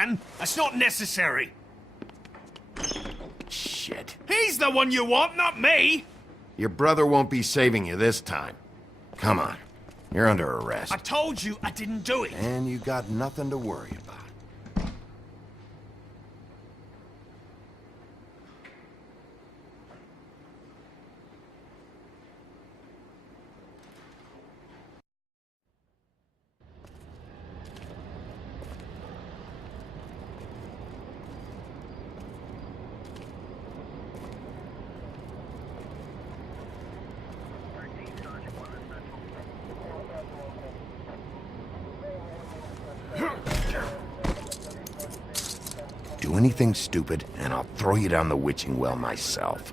can. That's not necessary. Shit. He's the one you want, not me! Your brother won't be saving you this time. Come on. You're under arrest. I told you I didn't do it. And you got nothing to worry about. Do anything stupid, and I'll throw you down the witching well myself.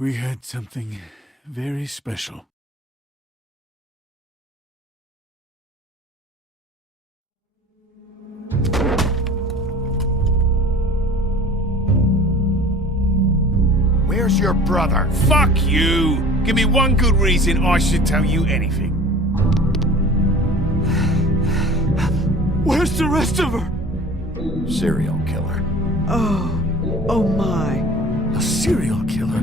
We had something very special. Where's your brother? Fuck you! Give me one good reason I should tell you anything. Where's the rest of her? Serial killer. Oh my. A serial killer?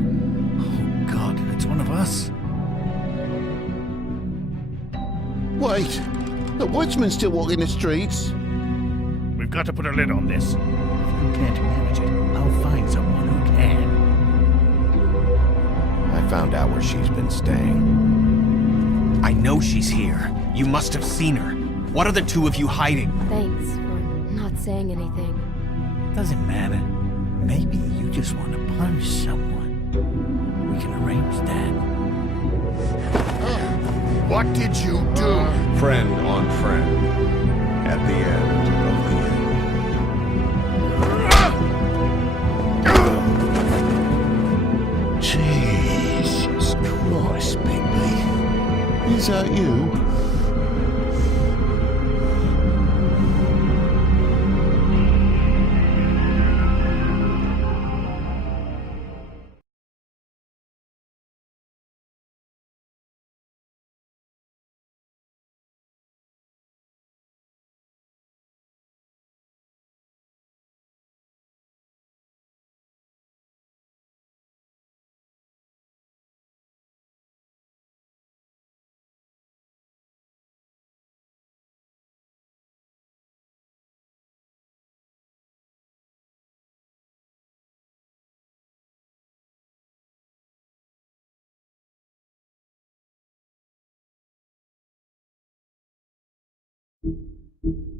Oh God, it's one of us. Wait, the woodsman's still walking the streets. We've got to put a lid on this. If you can't manage it, I'll find someone who can. I found out where she's been staying. I know she's here. You must have seen her. What are the two of you hiding? Thanks for not saying anything. Doesn't matter. Maybe you just want to punish someone. We can arrange that. What did you do? Friend on friend. At the end of the end. Jesus Christ, Bigby. Is that you? Thank you.